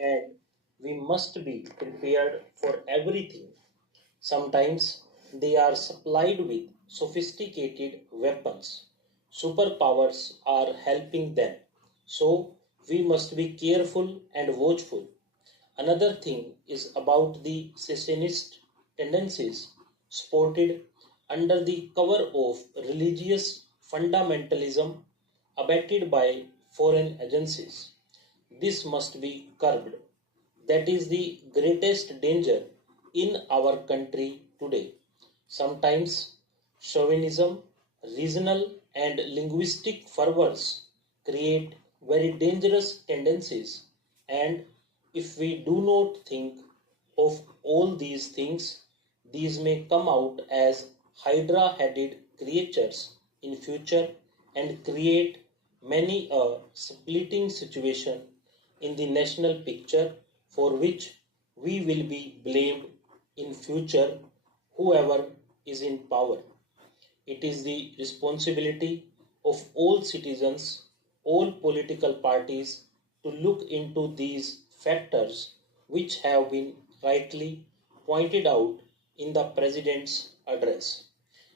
and we must be prepared for everything. Sometimes they are supplied with sophisticated weapons. Superpowers are helping them. So we must be careful and watchful. Another thing is about the secessionist tendencies sported under the cover of religious fundamentalism abetted by foreign agencies. This must be curbed. That is the greatest danger in our country today. Sometimes chauvinism, regional and linguistic fervors create very dangerous tendencies, and if we do not think of all these things, these may come out as hydra-headed creatures in future and create many a splitting situation in the national picture for which we will be blamed in future whoever is in power. It is the responsibility of all citizens, all political parties to look into these factors which have been rightly pointed out in the President's address.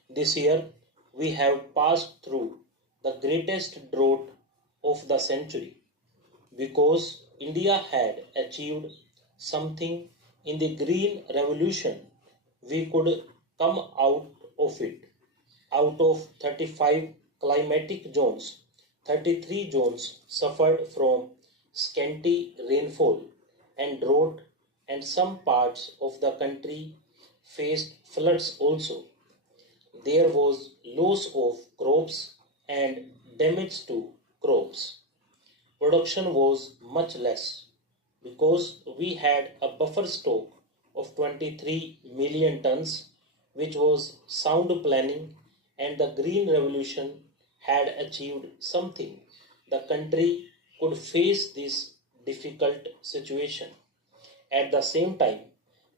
This year we have passed through the greatest drought of the century because India had achieved something in the Green Revolution. We could come out of it. Out of 35 climatic zones, 33 zones suffered from scanty rainfall and drought, and some parts of the country faced floods also. There was loss of crops and damage to crops. Production was much less because we had a buffer stock of 23 million tons, which was sound planning, and the Green Revolution had achieved something. The country could face this difficult situation. At the same time,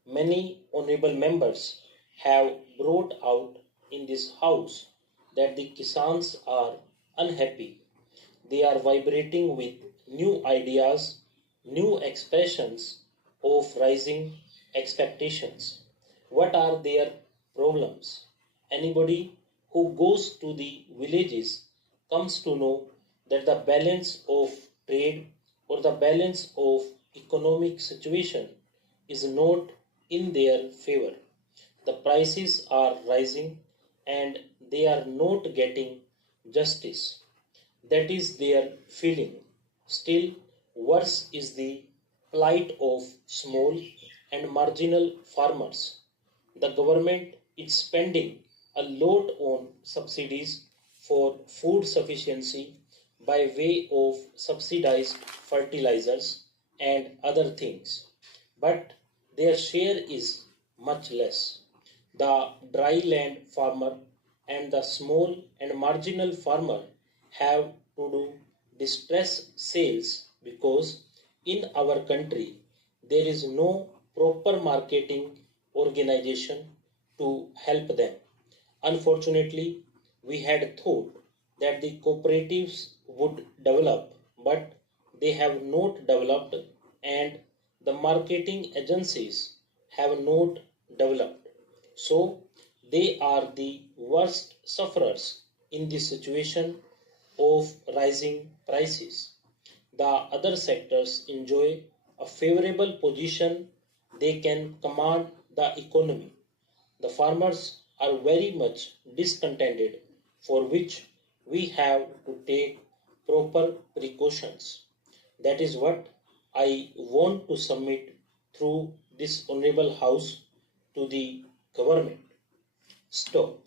many honorable members have brought out in this house that the Kisans are unhappy. They are vibrating with new ideas, new expressions of rising expectations. What are their problems? Anybody who goes to the villages comes to know that the balance of trade or the balance of economic situation is not in their favor. The prices are rising and they are not getting justice. That is their feeling. Still worse is the plight of small and marginal farmers. The government is spending a lot on subsidies for food sufficiency by way of subsidized fertilizers and other things, but their share is much less. The dry land farmer and the small and marginal farmer have to do distress sales because in our country there is no proper marketing organization to help them. Unfortunately, we had thought that the cooperatives would develop, but they have not developed, and the marketing agencies have not developed. So, they are the worst sufferers in the situation of rising prices. The other sectors enjoy a favorable position, they can command the economy. The farmers are very much discontented, for which we have to take proper precautions. That is what I want to submit through this honorable house to the government. Stop.